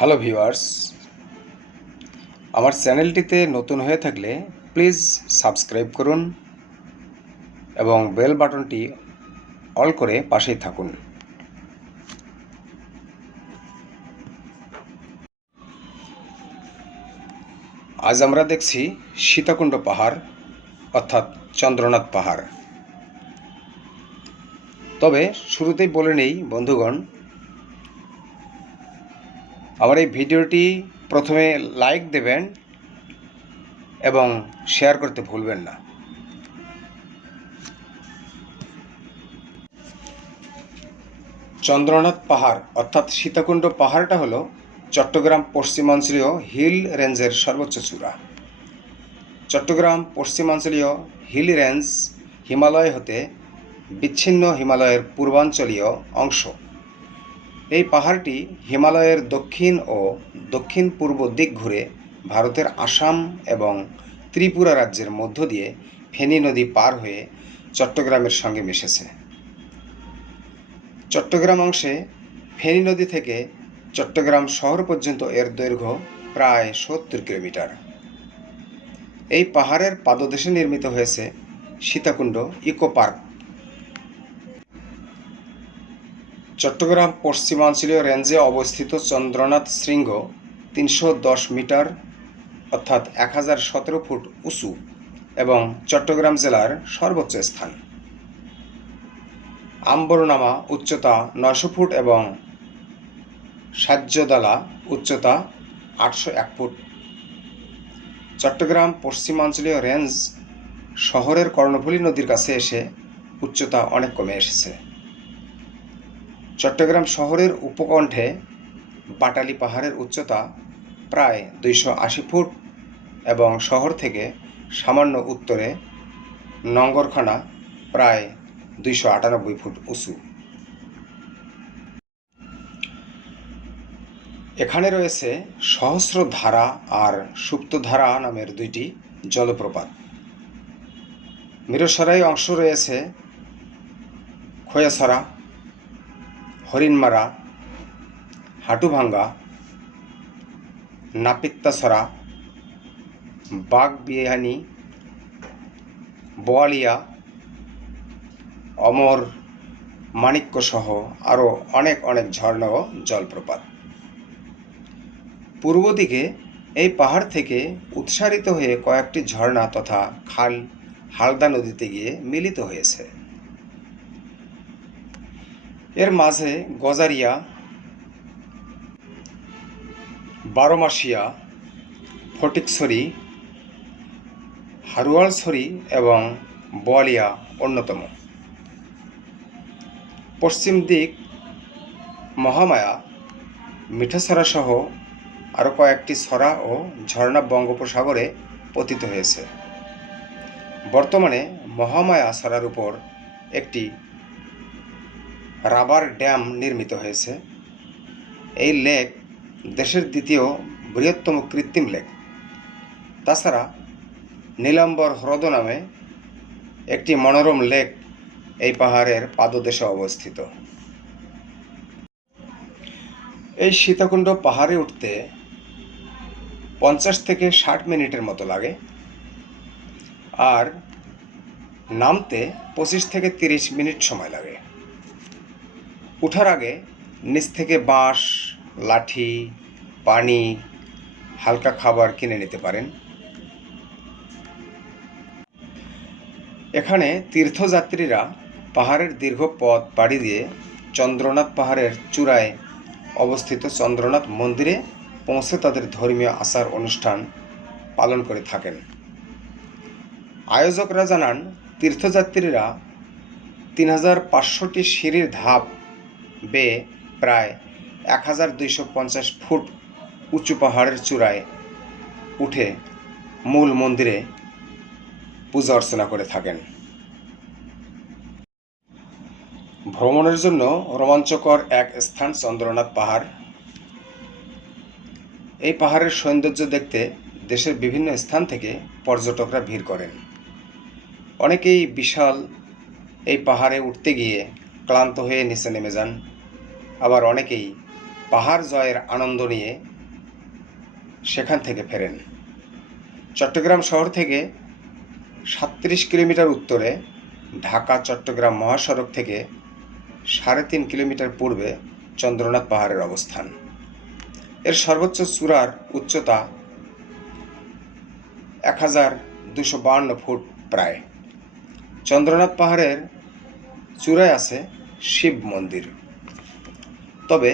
Hello viewers, আমার চ্যানেলটিতে নতুন হয়ে থাকলে প্লিজ সাবস্ক্রাইব করুন এবং বেল বাটনটি অল করে পাশেই থাকুন। আজ আমরা দেখছি সীতাকুণ্ড পাহাড় অর্থাৎ চন্দ্রনাথ পাহাড়। তবে শুরুতেই বলে নেই বন্ধুগণ, আমার এই ভিডিওটি প্রথমে লাইক দেবেন এবং শেয়ার করতে ভুলবেন না। চন্দ্রনাথ পাহাড় অর্থাৎ সীতাকুণ্ড পাহাড়টা হলো চট্টগ্রাম পশ্চিমাঞ্চলীয় হিল রেঞ্জের সর্বোচ্চ চূড়া। চট্টগ্রাম পশ্চিমাঞ্চলীয় হিল রেঞ্জ হিমালয় হতে বিচ্ছিন্ন হিমালয়ের পূর্বাঞ্চলীয় অংশ। এই পাহাড়টি হিমালয়ের দক্ষিণ ও দক্ষিণ পূর্ব দিক ঘুরে ভারতের আসাম এবং ত্রিপুরা রাজ্যের মধ্য দিয়ে ফেনী নদী পার হয়ে চট্টগ্রামের সঙ্গে মিশেছে। চট্টগ্রাম অংশে ফেনী নদী থেকে চট্টগ্রাম শহর পর্যন্ত এর দৈর্ঘ্য প্রায় ৭০ কিলোমিটার। এই পাহাড়ের পাদদেশে নির্মিত হয়েছে সীতাকুণ্ড ইকো পার্ক। চট্টগ্রাম পশ্চিমাঞ্চলীয় রেঞ্জে অবস্থিত চন্দ্রনাথ শৃঙ্গ ৩১০ মিটার অর্থাৎ ১০১৭ ফুট উঁচু এবং চট্টগ্রাম জেলার সর্বোচ্চ স্থান। আম্বরনামা উচ্চতা ৯০০ ফুট এবং সাজ্যদালা উচ্চতা ৮০১ ফুট। চট্টগ্রাম পশ্চিমাঞ্চলীয় রেঞ্জ শহরের কর্ণফুলী নদীর কাছে এসে উচ্চতা অনেক কমে এসেছে। চট্টগ্রাম শহরের উপকণ্ঠে বাটালি পাহাড়ের উচ্চতা প্রায় ২৮০ ফুট এবং শহর থেকে সামান্য উত্তরে নঙ্গরখানা প্রায় ২৯৮ ফুট উঁচু। এখানে রয়েছে সহস্রধারা আর সুপ্তধারা নামের দুইটি জলপ্রপাত। মিরসরাই অংশ রয়েছে খোয়াছড়া, হরিণমারা, হাটুভাঙ্গা, নাপিত্তাছড়া, বাগবিহানি, বোয়ালিয়া, অমর, মানিক্য সহ আরও অনেক ঝর্ণা ও জলপ্রপাত। পূর্ব দিকে এই পাহাড় থেকে উৎসারিত হয়ে কয়েকটি ঝর্ণা তথা খাল হালদা নদীতে গিয়ে মিলিত হয়েছে। এর মাঝে গজারিয়া, বারোমাসিয়া, ফটিকছড়ি, হারুয়ালছড়ি এবং বোয়ালিয়া অন্যতম। পশ্চিম দিক মহামায়া, মিঠাছড়া সহ আরও কয়েকটি ছড়া ও ঝর্ণা বঙ্গোপসাগরে পতিত হয়েছে। বর্তমানে মহামায়া ছড়ার উপর একটি রাবার ড্যাম নির্মিত হয়েছে। এই লেক দেশের দ্বিতীয় বৃহত্তম কৃত্রিম লেক। তাছাড়া নীলাম্বর হ্রদ নামে একটি মনোরম লেক এই পাহাড়ের পাদদেশে অবস্থিত। এই সীতাকুণ্ড পাহাড়ে উঠতে ৫০ থেকে ৬০ মিনিটের মতো লাগে আর নামতে ২৫ থেকে ৩০ মিনিট সময় লাগে। উঠার আগে নিচ থেকে বাঁশ, লাঠি, পানি, হালকা খাবার কিনে নিতে পারেন। এখানে তীর্থযাত্রীরা পাহাড়ের দীর্ঘ পথ পাড়ি দিয়ে চন্দ্রনাথ পাহাড়ের চূড়ায় অবস্থিত চন্দ্রনাথ মন্দিরে পৌঁছে তাদের ধর্মীয় আচার অনুষ্ঠান পালন করে থাকেন। আয়োজকরা জানান, তীর্থযাত্রীরা ৩৫০০টি সিঁড়ির ধাপ বেয়ে প্রায় ১২৫০ ফুট উঁচু পাহাড়ের চূড়ায় উঠে মূল মন্দিরে পূজা অর্চনা করে থাকেন। ভ্রমণের জন্য রোমাঞ্চকর এক স্থান চন্দ্রনাথ পাহাড়। এই পাহাড়ের সৌন্দর্য দেখতে দেশের বিভিন্ন স্থান থেকে পর্যটকরা ভিড় করেন। অনেকেই বিশাল এই পাহাড়ে উঠতে গিয়ে ক্লান্ত হয়ে নিচে নেমে যান, আবার অনেকেই পাহাড় জয়ের আনন্দ নিয়ে সেখান থেকে ফেরেন। চট্টগ্রাম শহর থেকে 37 কিলোমিটার উত্তরে ঢাকা চট্টগ্রাম মহাসড়ক থেকে 3.5 কিলোমিটার পূর্বে চন্দ্রনাথ পাহাড়ের অবস্থান। এর সর্বোচ্চ চূড়ার উচ্চতা 1252 ফুট প্রায়। চন্দ্রনাথ পাহাড়ের চূড়ায় আছে শিব মন্দির। তবে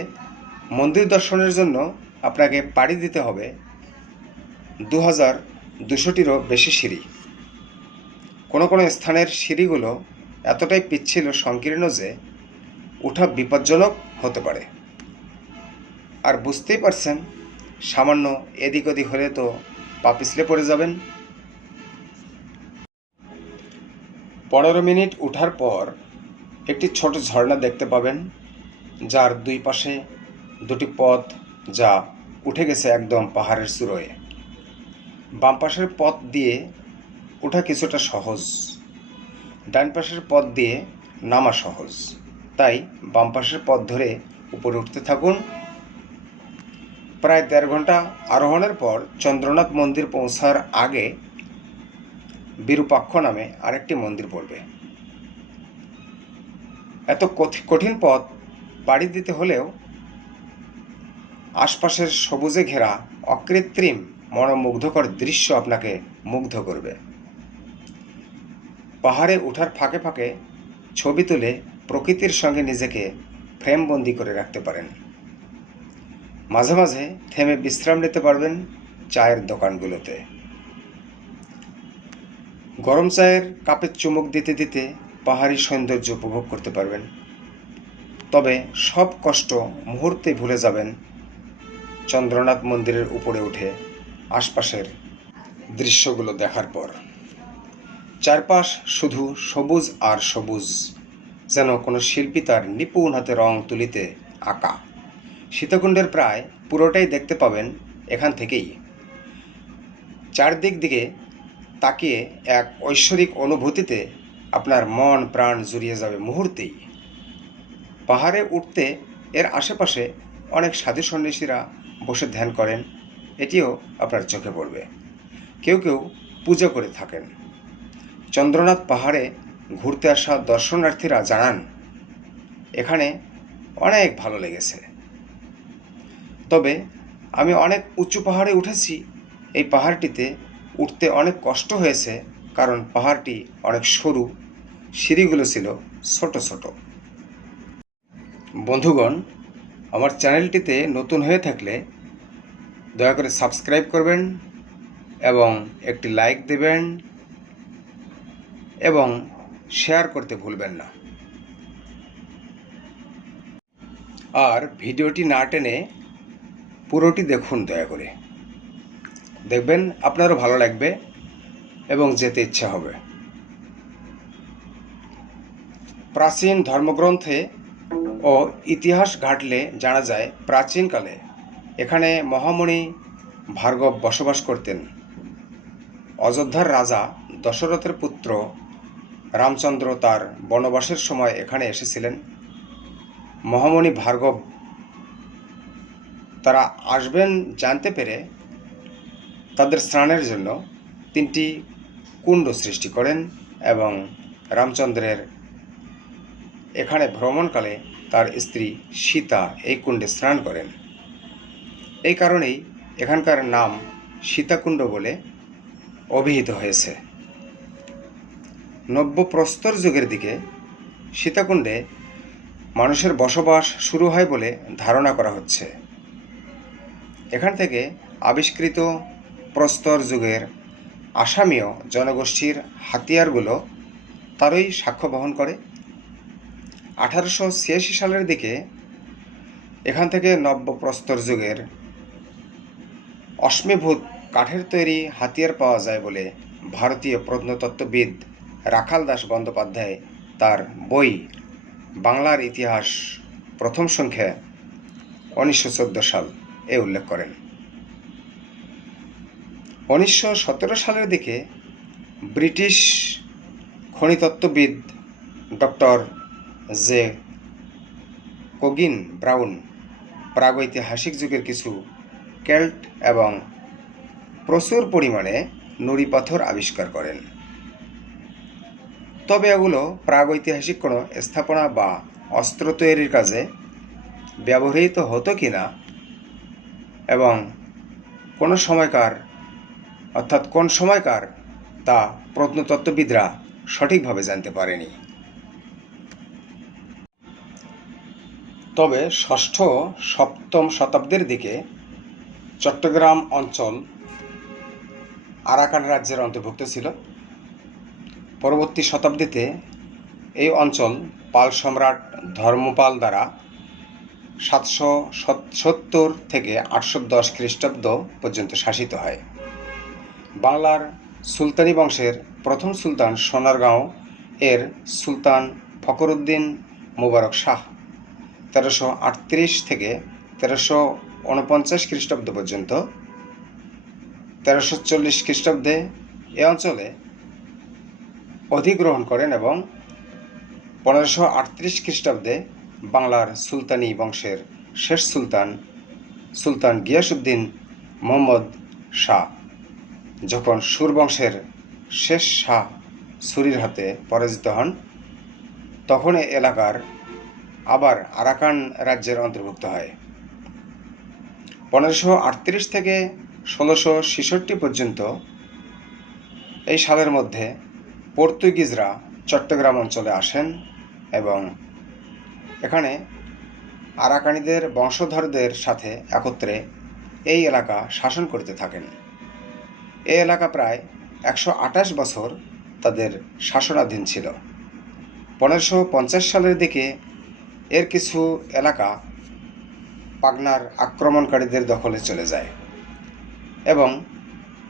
মন্দির দর্শনের জন্য আপনাকে পাড়ি দিতে হবে 2200টিরও বেশি সিঁড়ি। কোনো কোনো স্থানের সিঁড়িগুলো এতটাই পিচ্ছিল সংকীর্ণ যে ওঠা বিপজ্জনক হতে পারে। আর বুঝতেই পারছেন, সামান্য এদিক ওদিক হলে তো পা পিছলে পড়ে যাবেন। 15 মিনিট ওঠার পর একটি ছোট ঝর্ণা দেখতে পাবেন, যার দুই পাশে দুটি পথ যা উঠে গেছে একদম পাহাড়ের চূড়োয়। বাম পাশের পথ দিয়ে ওঠা কিছুটা সহজ, ডান পাশের পথ দিয়ে নামা সহজ। তাই বাম পাশের পথ ধরে উপরে উঠতে থাকুন। প্রায় 1.5 ঘন্টা আরোহণের পর চন্দ্রনাথ মন্দির পৌঁছার আগে বিরূপাক্ষ নামে আরেকটি মন্দির পড়বে। এত কঠিন পথ পাড়ি দিতে হলেও আশপাশের সবুজে ঘেরা অকৃত্রিম মনোমুগ্ধকর দৃশ্য আপনাকে মুগ্ধ করবে। পাহাড়ে ওঠার ফাঁকে ফাঁকে ছবি তুলে প্রকৃতির সঙ্গে নিজেকে ফ্রেমবন্দি করে রাখতে পারেন। মাঝে মাঝে থেমে বিশ্রাম নিতে পারবেন চায়ের দোকানগুলোতে। গরম চায়ের কাপে চুমুক দিতে দিতে পাহাড়ি সৌন্দর্য উপভোগ করতে পারবেন। তবে সব কষ্ট মুহূর্তে ভুলে যাবেন চন্দ্রনাথ মন্দিরের উপরে উঠে আশপাশের দৃশ্যগুলো দেখার পর। চারপাশ শুধু সবুজ আর সবুজ, যেন কোনো শিল্পী তার নিপুণ হাতে রং তুলিতে আঁকা। সীতাকুণ্ডের প্রায় পুরোটাই দেখতে পাবেন এখান থেকেই। চারদিক দিকে তাকিয়ে এক ঐশ্বরিক অনুভূতিতে আপনার মন প্রাণ জুড়িয়ে যাবে মুহূর্তেই। পাহাড়ে উঠতে এর আশেপাশে অনেক সাধু সন্ন্যাসীরা বসে ধ্যান করেন, এটিও আপনার চোখে পড়বে। কেউ কেউ পূজা করে থাকেন। চন্দ্রনাথ পাহাড়ে ঘুরতে আসা দর্শনার্থীরা জানান এখানে অনেক ভালো লেগেছে। তবে আমি অনেক উঁচু পাহাড়ে উঠেছি, এই পাহাড়টিতে উঠতে অনেক কষ্ট হয়েছে, কারণ পাহাড়টি অনেক সরু, সিঁড়িগুলো ছিল ছোট ছোট। বন্ধুগণ, আমার চ্যানেলটিতে নতুন হয়ে থাকলে দয়া করে সাবস্ক্রাইব করবেন এবং একটি লাইক দেবেন এবং শেয়ার করতে ভুলবেন না। আর ভিডিওটি না টেনে পুরোটি দেখুন দয়া করে। দেখবেন আপনারও ভালো লাগবে এবং যেতে ইচ্ছা হবে। প্রাচীন ধর্মগ্রন্থে ও ইতিহাস ঘাটলে জানা যায় প্রাচীনকালে এখানে মহামণি ভার্গব বসবাস করতেন। অযোধ্যার রাজা দশরথের পুত্র রামচন্দ্র তার বনবাসের সময় এখানে এসেছিলেন। মহামণি ভার্গব তারা আসবেন জানতে পেরে তাদের স্নানের জন্য 3টি কুণ্ড সৃষ্টি করেন এবং রামচন্দ্রের এখানে ভ্রমণকালে তার স্ত্রী সীতা এই কুণ্ডে স্নান করেন। এই কারণেই এখানকার নাম সীতাকুণ্ড বলে অভিহিত হয়েছে। নব্যপ্রস্তর যুগের দিকে সীতাকুণ্ডে মানুষের বসবাস শুরু হয় বলে ধারণা করা হচ্ছে। এখান থেকে আবিষ্কৃত প্রস্তর যুগের আসামীয় জনগোষ্ঠীর হাতিয়ারগুলো তারই সাক্ষ্য বহন করে। 1886 সালের দিকে এখান থেকে নব্যপ্রস্তর যুগের অশ্মীভূত কাঠের তৈরি হাতিয়ার পাওয়া যায় বলে ভারতীয় প্রত্নতত্ত্ববিদ রাখাল দাস বন্দ্যোপাধ্যায় তার বই বাংলার ইতিহাস প্রথম সংখ্যা 1914 সাল এ উল্লেখ করেন। 1917 সালের দিকে ব্রিটিশ খনিতত্ত্ববিদ ডক্টর জে কগিন ব্রাউন প্রাগৈতিহাসিক যুগের কিছু কেল্ট এবং প্রচুর পরিমাণে নুড়ি পাথর আবিষ্কার করেন। তবে এগুলো প্রাগৈতিহাসিক কোনো স্থাপনা বা অস্ত্র তৈরির কাজে ব্যবহৃত হতো কিনা এবং কোন সময়কার তা প্রত্নতত্ত্ববিদরা সঠিকভাবে জানতে পারেনি। তবে ষষ্ঠ সপ্তম শতাব্দীর দিকে চট্টগ্রাম অঞ্চল আরাকান রাজ্যের অন্তর্ভুক্ত ছিল। পরবর্তী শতাব্দীতে এই অঞ্চল পাল সম্রাট ধর্মপাল দ্বারা 770 থেকে 810 খ্রিস্টাব্দ পর্যন্ত শাসিত হয়। বাংলার সুলতানি বংশের প্রথম সুলতান সোনারগাঁও এর সুলতান ফখরুদ্দীন মুবারক শাহ 1338 থেকে 1349 খ্রিস্টাব্দ পর্যন্ত 1340 খ্রিস্টাব্দে এ অঞ্চলে অধিগ্রহণ করেন এবং 1538 খ্রিস্টাব্দে বাংলার সুলতানি বংশের শেষ সুলতান গিয়াসউদ্দিন মুহাম্মদ শাহ যখন সুর বংশের শেষ শাহ সুরির হাতে পরাজিত হন, তখন এ এলাকার আবার আরাকান রাজ্যের অন্তর্ভুক্ত হয়। 1538 থেকে 1666 পর্যন্ত এই সালের মধ্যে পর্তুগিজরা চট্টগ্রাম অঞ্চলে আসেন এবং এখানে আরাকানিদের বংশধরদের সাথে একত্রে এই এলাকা শাসন করতে থাকেন। এই এলাকা প্রায় 128 বছর তাদের শাসনাধীন ছিল। 1550 সালের দিকে এর কিছু এলাকা পাগনার আক্রমণকারীদের দখলে চলে যায় এবং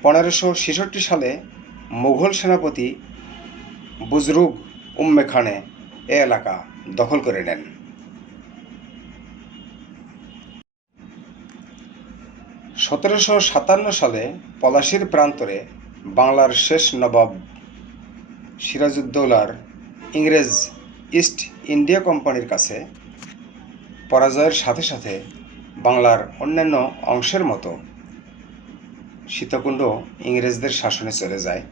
1566 সালে মুঘল সেনাপতি বুজরুগ উম্মে খানে এ এলাকা দখল করে নেন। 1757 সালে পলাশীর প্রান্তরে বাংলার শেষ নবাব সিরাজউদ্দৌলার ইংরেজ ইস্ট ইন্ডিয়া কোম্পানির কাছে পরাজয়ের সাথে সাথে বাংলার অন্যান্য অংশের মতো সীতাকুণ্ড ইংরেজদের শাসনে চলে যায়।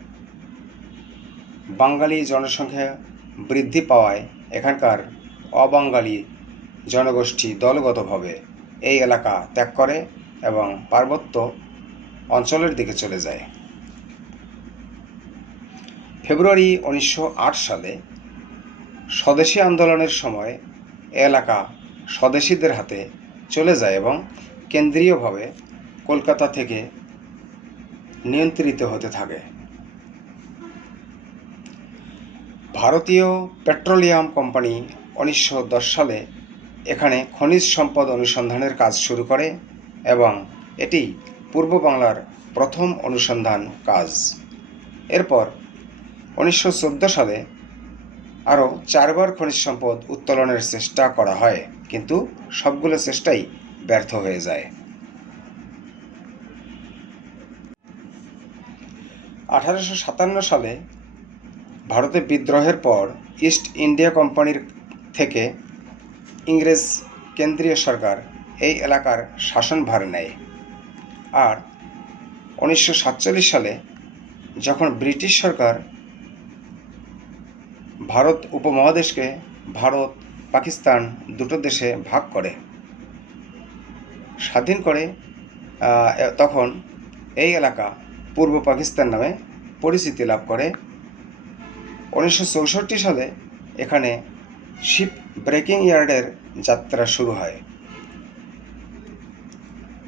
বাঙালি জনসংখ্যা বৃদ্ধি পাওয়ায় এখানকার অবাঙালি জনগোষ্ঠী দলগতভাবে এই এলাকা ত্যাগ করে এবং পার্বত্য অঞ্চলের দিকে চলে যায়। ফেব্রুয়ারি 1908 সালে স্বদেশী আন্দোলনের সময় এলাকা স্বদেশীদের হাতে চলে যায় এবং কেন্দ্রীয়ভাবে কলকাতা থেকে নিয়ন্ত্রিত হতে থাকে। ভারতীয় পেট্রোলিয়াম কোম্পানি 1910 সালে এখানে খনিজ সম্পদ অনুসন্ধানের কাজ শুরু করে এবং এটি পূর্ব বাংলার প্রথম অনুসন্ধান কাজ। এরপর 1914 সালে আরও 4 বার খনিজ সম্পদ উত্তোলনের চেষ্টা করা হয়, কিন্তু সবগুলো চেষ্টাই ব্যর্থ হয়ে যায়। 1857 সালে ভারতে বিদ্রোহের পর ইস্ট ইন্ডিয়া কোম্পানির থেকে ইংরেজ কেন্দ্রীয় সরকার এই এলাকার শাসনভার নেয়। আর 1947 সালে যখন ব্রিটিশ সরকার ভারত উপমহাদেশকে ভারত পাকিস্তান দুটো দেশে ভাগ করে স্বাধীন করে, তখন এই এলাকা পূর্ব পাকিস্তান নামে পরিচিতি লাভ করে। 1964 সালে এখানে শিপ ব্রেকিং ইয়ার্ডের যাত্রা শুরু হয়।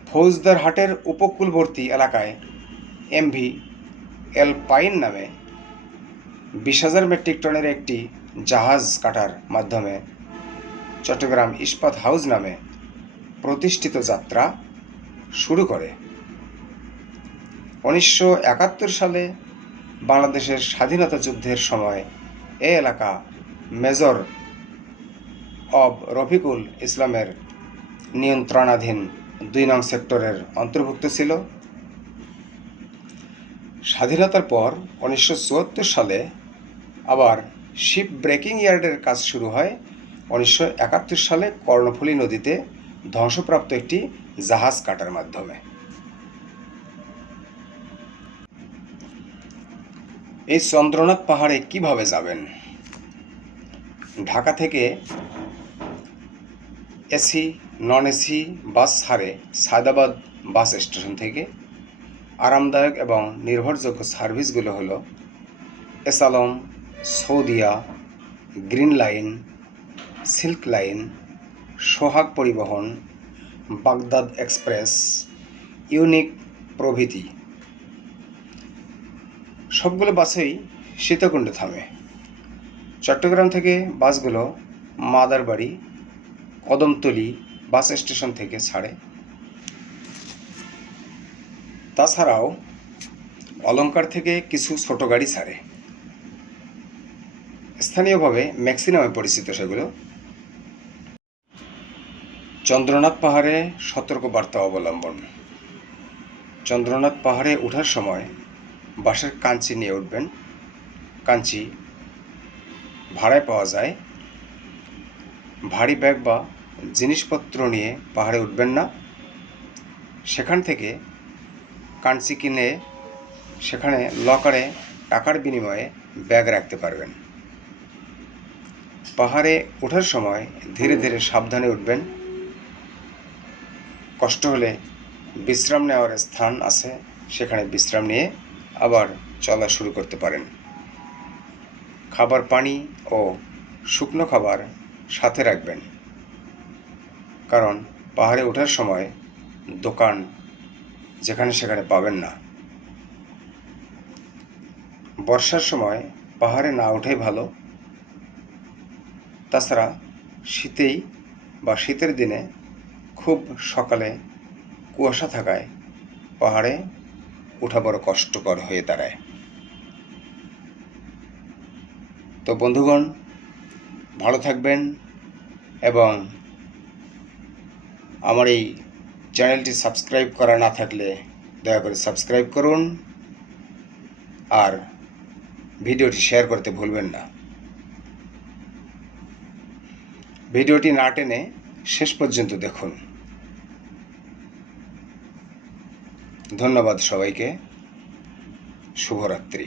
ফৌজদারহাটের উপকূলবর্তী এলাকায় এমভি এলপাইন নামে 20,000 মেট্রিক টনের একটি জাহাজ কাটার মাধ্যমে চট্টগ্রাম ইস্পাত হাউস নামে প্রতিষ্ঠিত যাত্রা শুরু করে। 1971 সালে বাংলাদেশের স্বাধীনতা যুদ্ধের সময় এই এলাকা মেজর অব রফিকুল ইসলামের নিয়ন্ত্রণাধীন 2 নং সেক্টরের অন্তর্ভুক্ত ছিল। স্বাধীনতার পর 1974 সালে আবার শিপ ব্রেকিং ইয়ার্ডের কাজ শুরু হয়। 1971 সালে কর্ণফুলী নদীতে ধ্বংসপ্রাপ্ত একটি জাহাজ কাটার মাধ্যমে। এই চন্দ্রনাথ পাহাড়ে কিভাবে যাবেন? ঢাকা থেকে এসি নন এসি বাস ছাড়ে সায়দাবাদ বাস স্টেশন থেকে। আরামদায়ক এবং নির্ভরযোগ্য সার্ভিসগুলো হলো এসালম, Saudia, Green Line, Silk Line, Sohag Paribahan, Baghdad express, unique প্রভৃতি। সবগুলো বাসেই সীতাকুণ্ডে থামে। চট্টগ্রাম থেকে বাসগুলো মাদারবাড়ি, কদমতলী বাস স্টেশন থেকে ছাড়ে। তাছাড়াও অলঙ্কার থেকে কিছু ছোট গাড়ি ছাড়ে, স্থানীয়ভাবে ম্যাক্সি নামে পরিচিত সেগুলো। চন্দ্রনাথ পাহাড়ে সতর্কবার্তা অবলম্বন। চন্দ্রনাথ পাহাড়ে ওঠার সময় বাঁশের কাঞ্চি নিয়ে উঠবেন। কাঞ্চি ভাড়ায় পাওয়া যায়। ভারী ব্যাগ বা জিনিসপত্র নিয়ে পাহাড়ে উঠবেন না। সেখান থেকে কাঞ্চি কিনে সেখানে লকারে টাকার বিনিময়ে ব্যাগ রাখতে পারবেন। পাহাড়ে ওঠার সময় ধীরে ধীরে সাবধানে উঠবেন। কষ্ট হলে বিশ্রাম নেওয়ার স্থান আছে, সেখানে বিশ্রাম নিয়ে আবার চলা শুরু করতে পারেন। খাবার, পানি ও শুকনো খাবার সাথে রাখবেন, কারণ পাহাড়ে ওঠার সময় দোকান যেখানে সেখানে পাবেন না। বর্ষার সময় পাহাড়ে না ওঠাই ভালো। তাছাড়া শীতের দিনে খুব সকালে কুয়াশা থাকায় পাহাড়ে ওঠা বড় কষ্টকর হয়ে দাঁড়ায়। তো বন্ধুগণ, ভালো থাকবেন এবং আমার এই চ্যানেলটি সাবস্ক্রাইব করা না থাকলে দয়া করে সাবস্ক্রাইব করুন আর ভিডিওটি শেয়ার করতে ভুলবেন না। ভিডিওটি না টেনে শেষ পর্যন্ত দেখুন। ধন্যবাদ সবাইকে। শুভরাত্রি।